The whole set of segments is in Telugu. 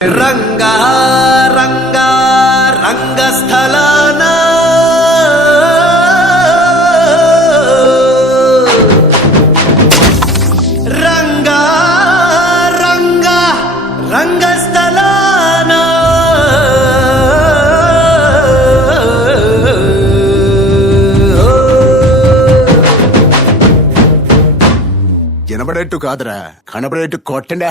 రంగా రంగా రంగస్థలాన రంగా రంగా రంగస్థలాన వినబడేట్టు కాదురా, కనబడేట్టు కొట్టండి.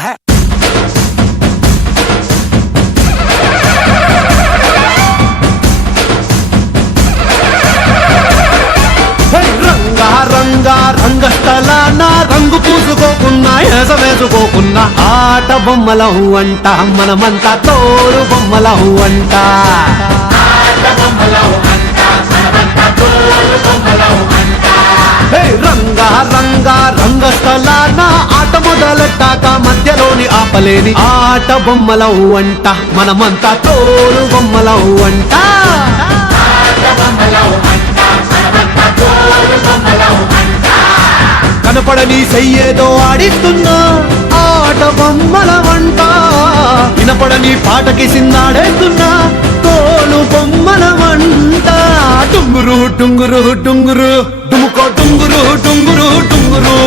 రంగా రంగా రంగస్థలాన రంగు పూసుకోకున్నా ఏస వేసుకోకున్నా ఆట బొమ్మలహు అంట మనమంతా తోలు బొమ్మలహు అంట. రంగా రంగా రంగస్థలాన ఆట మొదలెట్టాక మధ్యలోని ఆపలేని ఆట బొమ్మలహు అంట మనమంతా తోలు బొమ్మలహు అంట. కనపడని చెయ్యేదో ఆడిస్తున్నా ఆట బొమ్మల వంట, వినపడని పాటకి సిందాడేస్తున్నా తోలు బొమ్మల వంట. టుంగురు టుంగురు టుంగురు డుముకో టుంగురు టుంగురు టుంగురు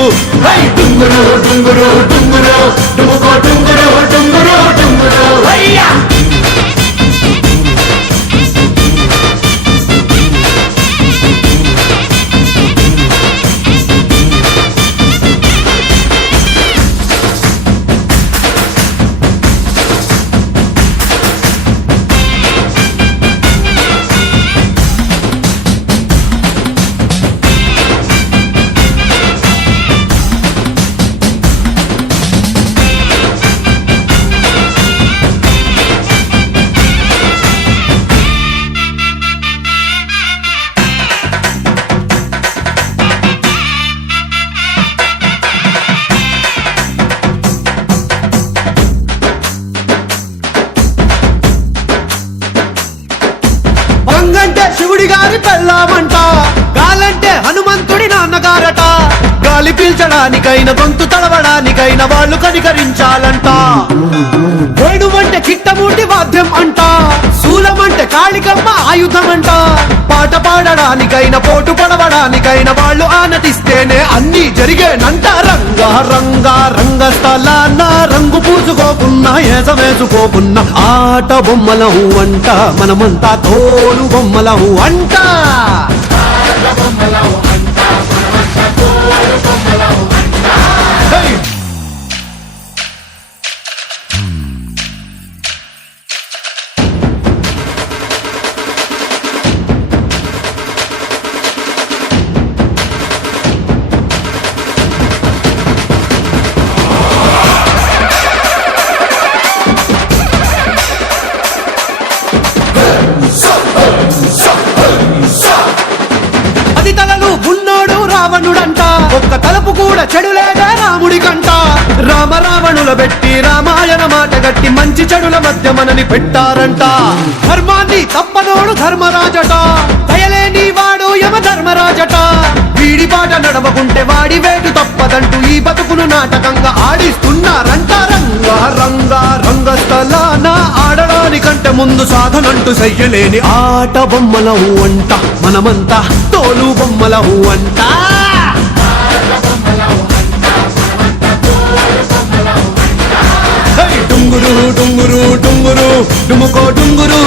టుంగురు టుంగురు టుంగురు డుముకో టుంగురు టుంగురు టుంగురు అయ్యా. రంగంటే శివుడి గారి పెళ్ళామంట, గాలంటే హనుమంతుడి నాన్నగారట. గాలి పీల్చడానికైనా గొంతు తడవడానికైనా వాళ్ళు కనికరించాలంట. వేణువంటే కిట్టమూటి వాద్యం అంట, శూలమంటే కాళికమ్మ ఆయుధం అంట. పాట పాడడానికైనా పోటు పడవడానికైనా వాళ్ళు ఆనతిస్తేనే అన్ని జరిగేనంట. రంగా రంగా రంగస్థలాన రంగు పూసుకోకున్నా ఏస వేసుకోకున్నా ఆట బొమ్మలహు అంట మనమంతా తోలు బొమ్మలహు అంట. పది తలలు ఉన్నోడు రావణుడంట, ఒక్క తలపు కూడా చెడు లేదా రాముడి కంట. రామ రావణుల పెట్టి రామాయణ మాట గట్టి మంచి చెడుల మధ్య మనని పెట్టారంట. ధర్మాన్ని తప్పనోడు ధర్మరాజట, దయలేని వాడు యమ ధర్మరాజట. వీడి పాట నడవకుంటే వాడి వేటు తప్పదంటూ ఈ బతుకును నాటకంగా ఆడిస్తున్నారంట. రంగా రంగా రంగస్థలాన ఆడడానికంటే ముందు సాధనంటూ చెయ్యలేని ఆట బొమ్మలహు అంట మనమంతా తోలు బొమ్మలహు అంట. డుంగురు డుంగురు డుంగురు డుముకో డుంగురు